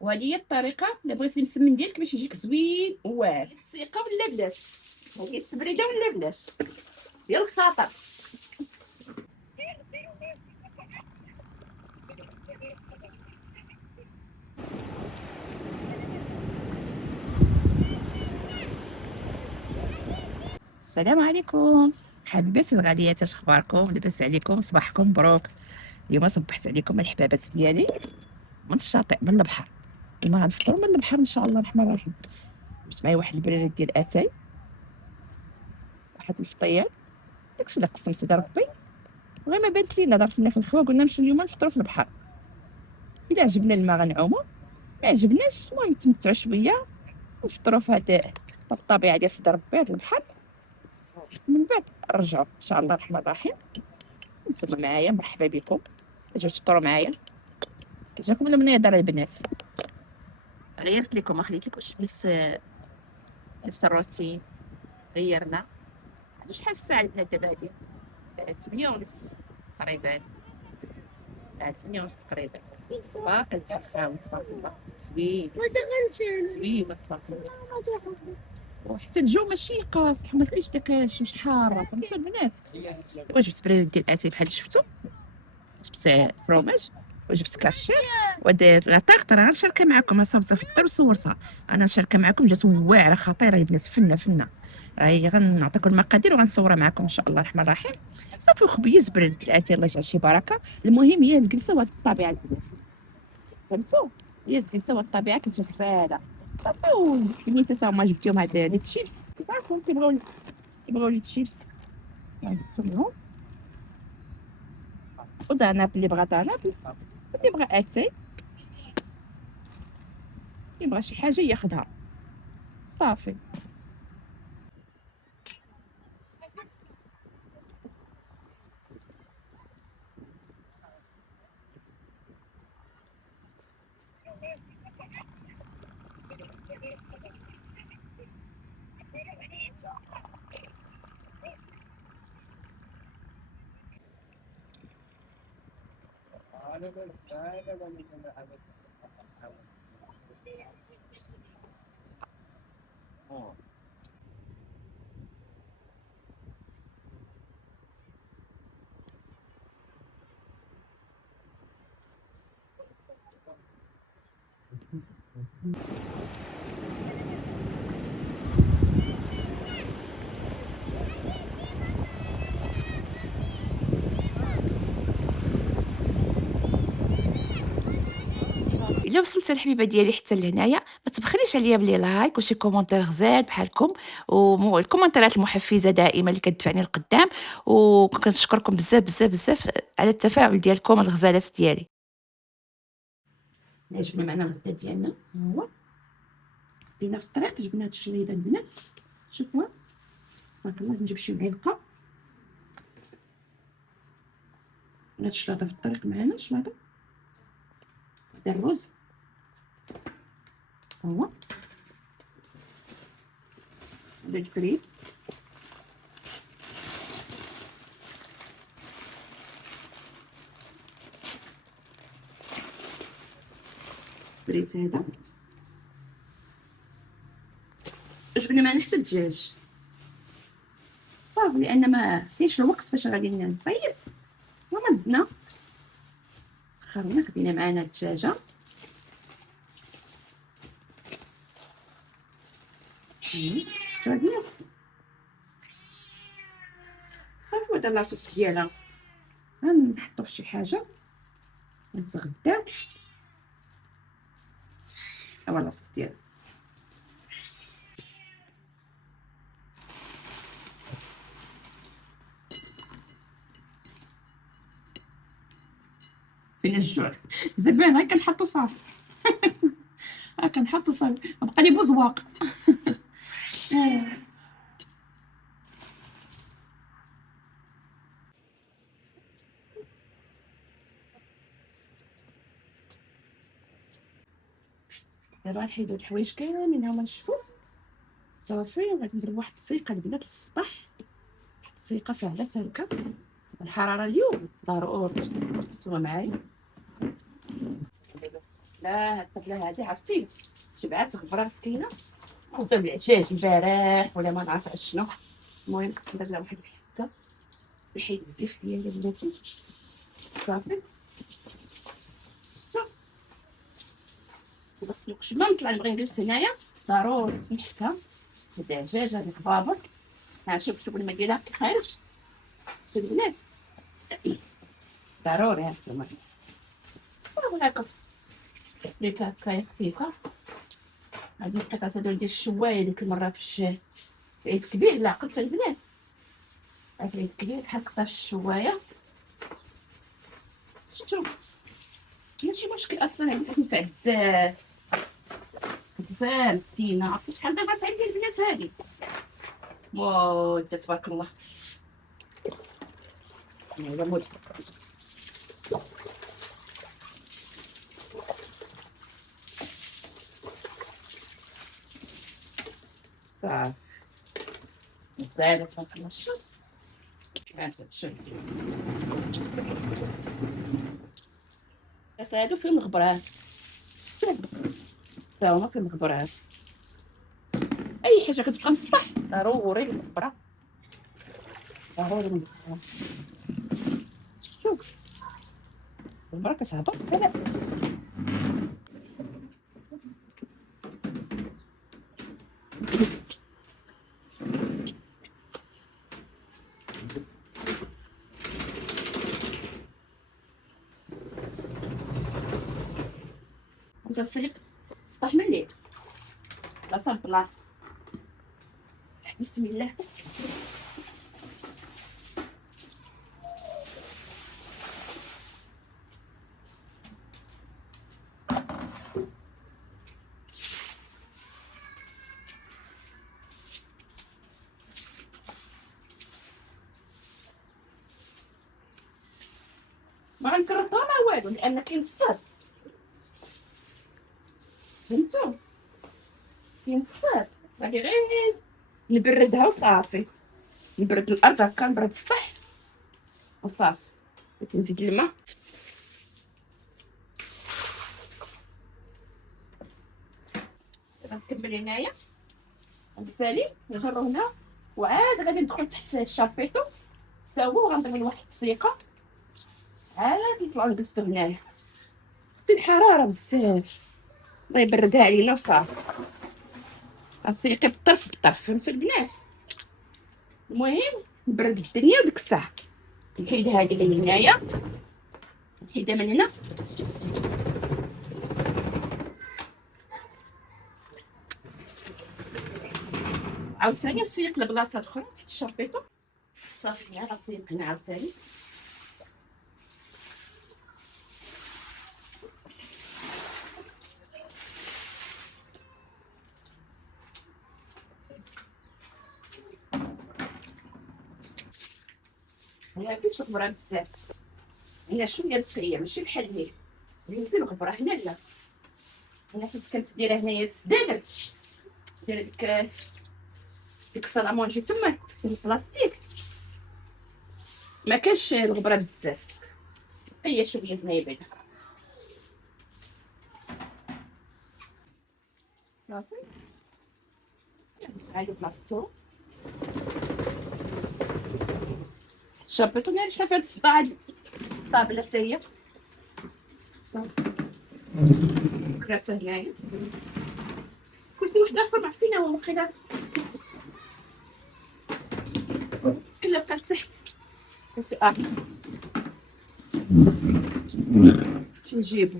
وهذه هي الطريقه الا بغيتي المسمن ديالك باش يجيك زوين وواعر. التسيقه ولا بلاش، هذه التبريده ولا بلاش ديال الخطر. السلام عليكم حبيباتي الغاليات، اش اخباركم؟ لاباس عليكم؟ صباحكم مبروك. اليوم صبحت عليكم الحبابات ديالي من الشاطئ من البحر. اليوم غنفطروا من البحر ان شاء الله الرحمن الرحيم. جبت معايا واحد البريرات ديال اتاي، واحد الفطير، داكشي اللي قسم سيدي ربي. غير ما بانت لينا دار فينا في الخوا، قلنا نمشيو اليوم نفطروا في البحر. الا عجبنا الماء غنعوموا، ما عجبناش المهم نتمتعوا شويه نفطروا في هاد الطبيعه ديال سيدي ربي، هاد البحر. من بعد نرجعوا ان شاء الله الرحمن الرحيم. نتوما معايا مرحبا بكم، اجيو تفطروا معايا. كتجيكم المنيه دار البنات. غيرت لكم، ما خليتلكمش نفس الروتين. غيرنا. شحال في الساعه البنات دابا هادي؟ 8 ونص تقريبا. 8 ونص تقريبا. باقي البحر خاوي تبارك الله، زوين زوين تبارك الله. وحتى الجو ماشي قاصح، ما فيش داك الشمس حاره، فهمتوا البنات. وجبت بريد ديال اتاي بحال شفتوا، جبت فروماج وجبت كاشير وديت العطيق. راه غنشاركها معكم، صاوبتها في الدار وصورتها. انا نشاركها معكم، جات واعره خطيره البنات، فنه. هي غنعطيكم المقادير وغنصورها معكم ان شاء الله الرحمن الرحيم. صافي وخبيز برد الاتاي، الله يجعل شي بركه. المهم هي الجلسه وهاد الطبيعه البنات، فهمتوا؟ هي الجلسه والطبيعه كتجي غزاله. صافي والبنيته تا هما جبتيهم هاد لي تشيبس، صافي كيبغيو لي تشيبس يعني جبتهم لهم. وداناب اللي بغا داناب، اللي بغا اتاي، يبغى شي حاجه ياخدها صافي. الا وصلت الحبيبه ديالي حتى لهنايا، ما تبخليش عليا بلي لايك وشي كومونتير غزال بحالكم، والكومونتيرات المحفزه دائما اللي كتدفعني لقدام. وكنشكركم بزاف بزاف بزاف على التفاعل ديالكم الغزالات ديالي. جبنا معنا الغدا ديالنا، هو دينا في الطريق جبنا هاد الشليضه البنات، شوفوا تبارك الله. نجيب شي معلقه من هاد الشلاضه في الطريق معنا، شلاضه ديال الرز، هو هاد الفريت، فريت هذا. جبنا معنا حتى الدجاج صافي، لان ما كاينش الوقت فاش غادي نطيب. وما دزنا سخرنا، خدينا معنا الدجاجه، شفتوا البنات صافي. وهذا لاصوص ديالها غنحطو في شي حاجه نتغداو. هو لاصوص ديالها. فين الجوع زبان، ها كنحطو صافي. ها كنحطو صافي، بقى لي بوزواق. دابا غنحيدو الحوايج كاملين هما نشفو صافي، وغادي ندير واحد السيقه البنات للسطح، واحد السيقه فاعله هكا. الحراره اليوم ضروري نتوما معايا. لا الطفله هذه عرفتي شبعات غبره مسكينه، وضرب العجاج البارح ولا ما نعرف شنو. المهم كنت ندير لها واحد الحكه نحيد الزيف ديالي بلاتي صافي. قبل ما نطلع نبغي نجلس هنايا ضروري تنحكها هاد العجاج هاد الخبابر. ها شوف ما ديالها كي خارج شوف البنات ضروري هانتوما صافي هاكا ريكا هكايا خفيفه. هادي القطعه هادو ديال الشوايه ديك المره في العيد الكبير. لا قلت البنات هاد العيد الكبير حطيتها في الشوايه. شفتو ماشي مشكل اصلا هادي كتنفع بزاف بزاف مسكينه. عرفتي شحال دابا عندي البنات هادي مود تبارك الله. هذا مود صافي زايده تبارك الله. شوف شوف بس هادو فيهم الغبرات تا هما فيهم الغبرات. اي حاجه كتبقى مسطح ضروري الغبره ضروري الغبره. شوف الغبره كتهبط لا انت تسلق السطح من الليل بلاصه بلاصه. بسم الله ما غنكرطها ما والو لان كاين الصهد. فهمتوا كاين الصهد غادي غير نبردها وصافي. نبرد الارض هكا نبرد السطح وصافي. نزيد الماء غنكمل هنايا غنسالي نجرو هنا وعاد غادي ندخل تحت الشابيطو حتى هو وغنضرب واحد السيقه عاد يطلعوا نجلسو هنايا. خصني الحراره بزاف الله يبردها علينا وصافي. غنسيقي بالطرف بالطرف فهمتوا البنات. المهم نبرد الدنيا وديك الساعه نحيد هادي اللي هنايا نحيدها من هنا. عاوتاني نسيق لبلاصه اخرى تحت الشابيطو صافي. هنا غنسيق هنا عاوتاني هنا فيش غبره بزاف. هنا شويه دفيه ماشي بحال هنا ندير غبره هنا لا. هنا حيت كنت دايره هنايا السدادر دايره ديك الصالامونجي تما في البلاستيك ما كاش الغبره بزاف. هي شويه هنايا بعدا صافي. هادي بلاصتو الشابيطو ديالي شحال فيها الصداع الطابله حتى هي صافي. كراسه هنايا كرسي واحد اخر معفينه هو واقيلا كله بقى لتحت. كرسي اخر نجيبو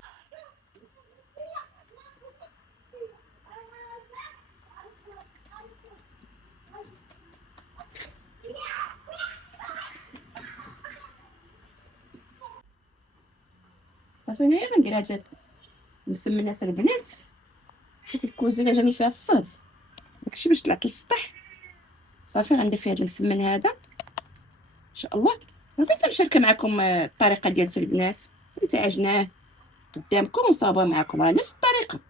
صافي. هنايا غندير هاد مسمنات البنات حيت الكوزينه جاني فيها الصهد داكشي باش طلعت للسطح صافي. غندير فيها هاد المسمن هذا ان شاء الله. بغيت نشارك معكم الطريقه ديالته البنات اللي تعجناه قدامكم وصابه معكم راه نفس الطريقه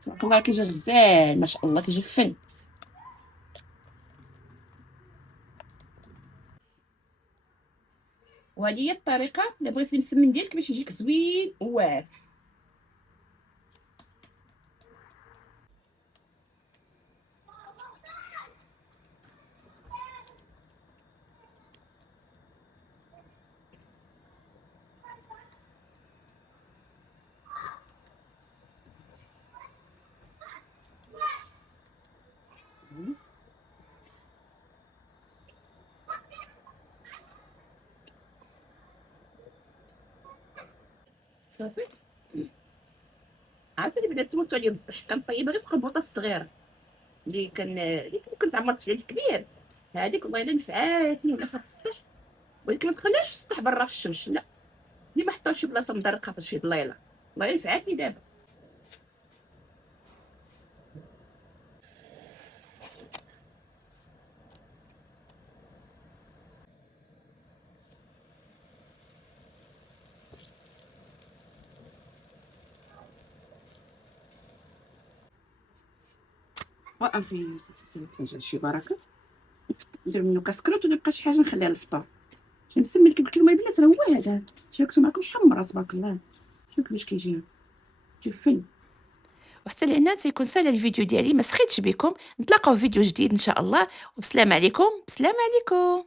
تبارك الله كيجي غزال ما شاء الله كيجي فن. وهذه هي الطريقه الا بغيتي المسمن ديالك باش يجيك زوين وواعر. صافي. عاوتاني بدات تموت عليا بالضحك، كنطيب غير فوق البوطه الصغيره اللي كنت عمرت في العيد الكبير. هذيك والله الا نفعاتني ولا في السطح، ولكن ما تخليهاش في السطح برا في الشمس، لا، اللي ما حطها شي بلاصه مدرقه في شي ضليله، والله الا نفعاتني دابا. وقفي صافي سيري الثلاجه شي بركه، ندير منو كاسكروت ولا يبقى شي حاجه نخليها للفطور. شي مسمي لكم قلت لكم البنات راه هو هذا، شاركتو معكم شحال من مره تبارك الله. شوف كيفاش كيجي فن. وحتى لان تيكون سهل الفيديو ديالي، ما سخيتش بكم. نتلاقاو في فيديو جديد ان شاء الله، وبسلام عليكم. بسلام عليكم.